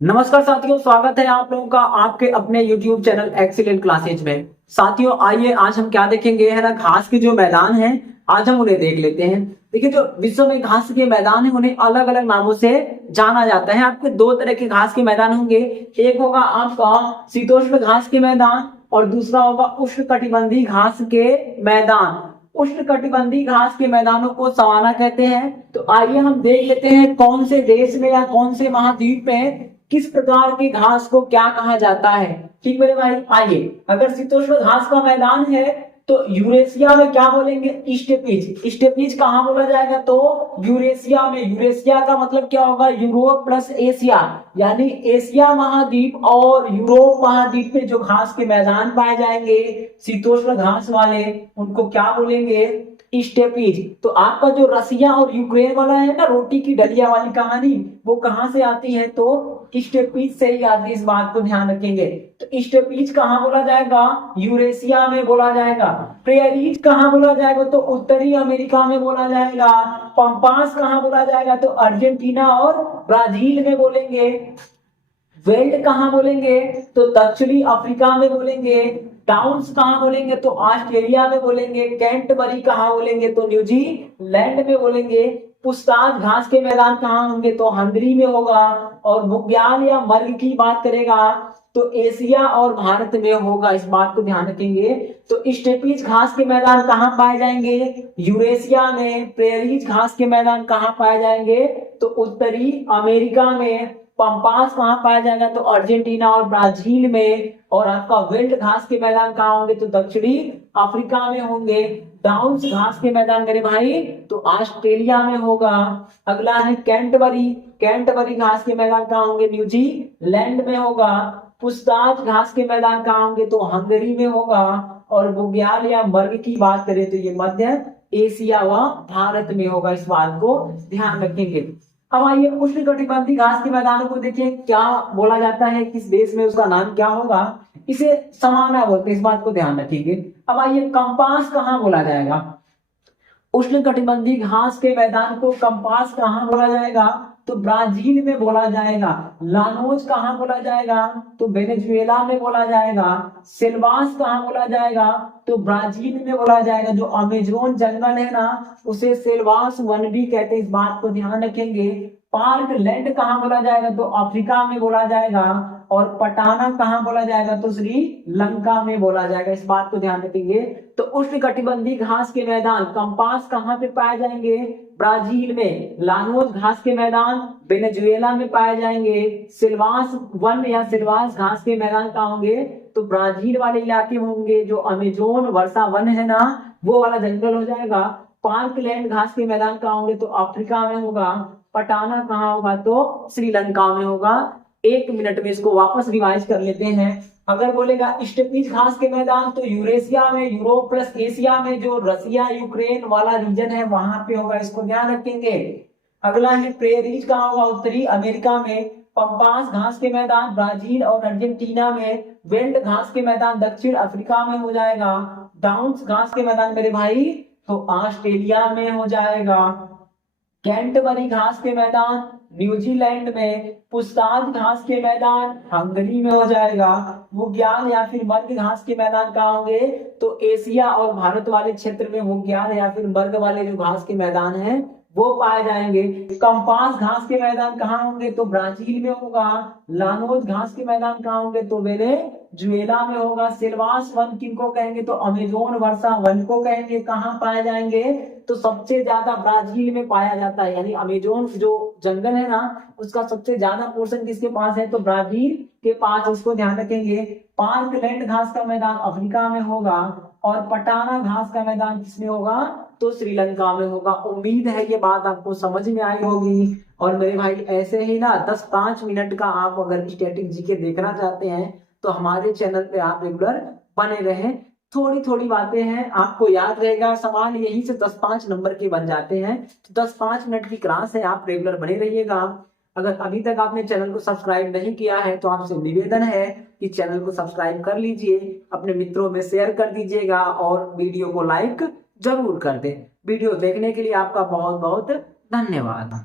नमस्कार साथियों, स्वागत है आप लोगों का आपके अपने YouTube चैनल एक्सीलेंट क्लासेज में। साथियों आइए आज हम क्या देखेंगे है ना, घास के जो मैदान हैं आज हम उन्हें देख लेते हैं। देखिए जो विश्व में घास के मैदान है उन्हें अलग अलग नामों से जाना जाता है। आपके दो तरह के घास के मैदान होंगे, एक होगा आपका शीतोष्ण घास के मैदान और दूसरा होगा उष्णकटिबंधीय घास के मैदान। उष्णकटिबंधीय घास के मैदानों को सवाना कहते हैं। तो आइए हम देख लेते हैं कौन से देश में या कौन से महाद्वीप में किस प्रकार की घास को क्या कहा जाता है। ठीक मेरे भाई, आइए अगर शीतोष्ण घास का मैदान है तो यूरेशिया में क्या बोलेंगे, स्टेपीज। स्टेपीज कहाँ बोला जाएगा तो यूरेशिया में। यूरेशिया का मतलब क्या होगा, यूरोप प्लस एशिया, यानी एशिया महाद्वीप और यूरोप महाद्वीप में जो घास के मैदान पाए जाएंगे शीतोष्ण घास वाले, उनको क्या बोलेंगे, स्टेपीज। तो आपका जो रसिया और यूक्रेन वाला है ना, रोटी की डलिया वाली कहानी, वो कहां से आती है तो स्टेपीज से ही आती है। इस बात को ध्यान रखेंगे। तो स्टेपीज कहां बोला जाएगा, यूरेशिया में बोला जाएगा। प्रेरीज कहां बोला जाएगा तो उत्तरी अमेरिका में बोला जाएगा। पंपास कहां बोला जाएगा तो अर्जेंटीना और ब्राजील में बोलेंगे। वेल्ट कहां बोलेंगे तो दक्षिणी अफ्रीका में बोलेंगे। डाउन्स कहां बोलेंगे तो ऑस्ट्रेलिया में बोलेंगे। कैंटबरी कहां बोलेंगे तो न्यूजीलैंड में बोलेंगे। पुस्ताज घास के मैदान कहां होंगे तो हंगरी में होगा। और बुग्याल या मर्ग की बात करेगा तो एशिया और भारत में होगा। इस बात को ध्यान रखेंगे। तो स्टेपीज घास के मैदान कहां पाए जाएंगे, यूरेशिया में। प्रेरीज घास के मैदान कहां पाए जाएंगे तो उत्तरी अमेरिका में। पंपास कहां पाया जाएगा तो अर्जेंटीना और ब्राजील में। और आपका वेल्ट घास के मैदान कहां होंगे तो दक्षिणी अफ्रीका में होंगे। डाउन्स घास के मैदान मेरे भाई तो ऑस्ट्रेलिया में होगा। अगला है कैंटबरी। कैंटबरी घास के मैदान कहां होंगे, न्यूजीलैंड में होगा। पुस्ताज घास के मैदान कहां होंगे तो हंगरी में होगा। और बुग्याल या मर्ग की बात करें तो ये मध्य एशिया व भारत में होगा। इस बात को ध्यान रखेंगे। अब आइए उष्णकटिबंधीय घास के मैदानों को देखिए, क्या बोला जाता है, किस देश में उसका नाम क्या होगा, इसे समाना बोलते हैं। इस बात को ध्यान रखेंगे। अब आइए कंपास कहाँ बोला जाएगा, उष्णकटिबंधीय घास के मैदान को कंपास कहाँ बोला जाएगा तो ब्राजील में बोला जाएगा। लानोज कहाँ बोला जाएगा तो वेनेजुएला में बोला जाएगा। सिल्वास कहाँ बोला जाएगा तो ब्राजील में बोला जाएगा। जो अमेजोन जंगल है ना उसे सिल्वास वन भी कहते हैं। इस बात को ध्यान रखेंगे। पार्क लैंड कहाँ बोला जाएगा तो अफ्रीका में बोला जाएगा। और पटाना कहाँ बोला जाएगा तो श्रीलंका में बोला जाएगा। इस बात को ध्यान रखेंगे। तो उष्णकटिबंधीय घास के मैदान कंपास कहाँ पे पाए जाएंगे, ब्राजील में। लानोज घास के मैदान वेनेजुएला में पाए जाएंगे। सिल्वास वन या सिल्वास घास के मैदान कहाँ होंगे तो ब्राजील वाले इलाके में होंगे। जो अमेजोन वर्षा वन है ना वो वाला जंगल हो जाएगा। पार्क लैंड घास के मैदान कहाँ होंगे तो अफ्रीका में होगा। पटाना कहाँ होगा तो श्रीलंका में होगा। एक मिनट में इसको वापस रिवाइज कर लेते हैं। अगर बोलेगा स्टेपीज घास के मैदान तो यूरेशिया में, यूरोप प्लस एशिया में, जो रसिया यूक्रेन वाला रीजन है वहां पे होगा। इसको ध्यान रखेंगे। अगला है प्रेरीज कहाँ होगा, उत्तरी अमेरिका में। पंपास घास के मैदान ब्राजील और अर्जेंटीना में। वेल्ट घास के मैदान दक्षिण अफ्रीका में हो जाएगा। डाउन्स घास के मैदान मेरे भाई तो ऑस्ट्रेलिया में हो जाएगा। कैंटबरी घास के मैदान न्यूजीलैंड में। पुस्ताज घास के मैदान हंगरी में हो जाएगा। बुग्याल या फिर मर्ग घास के मैदान कहाँ होंगे तो एशिया और भारत वाले क्षेत्र में बुग्याल या फिर मर्ग वाले जो घास के मैदान हैं वो पाए जाएंगे। कंपास घास के मैदान कहाँ होंगे तो ब्राजील में होगा। लानोज घास के मैदान कहाँ होंगे तो वेनेजुएला में होगा। सिल्वास वन किनको कहेंगे तो अमेजोन वर्षा वन को कहेंगे। कहाँ पाए जाएंगे तो सबसे ज्यादा ब्राजील में पाया जाता है। यानी अमेजोन जो जंगल है ना उसका सबसे ज्यादा पोर्शन किसके पास है तो ब्राजील के पास। उसको ध्यान रखेंगे। पार्क लैंड घास का मैदान अफ्रीका में होगा। और पटाना घास का मैदान किसमें होगा तो श्रीलंका में होगा। उम्मीद है ये बात आपको समझ में आई होगी। और मेरे भाई ऐसे ही ना 10-5 मिनट का आप अगर स्टैटिक जीके देखना चाहते हैं तो हमारे चैनल पे आप रेगुलर बने रहें। थोड़ी थोड़ी बातें हैं आपको याद रहेगा। सवाल यहीं से 10-5 नंबर के बन जाते हैं। तो 10-5 मिनट की क्लास है, आप रेगुलर बने रहिएगा। अगर अभी तक आपने चैनल को सब्सक्राइब नहीं किया है तो आपसे निवेदन है कि चैनल को सब्सक्राइब कर लीजिए, अपने मित्रों में शेयर कर दीजिएगा और वीडियो को लाइक जरूर कर दें। वीडियो देखने के लिए आपका बहुत बहुत धन्यवाद।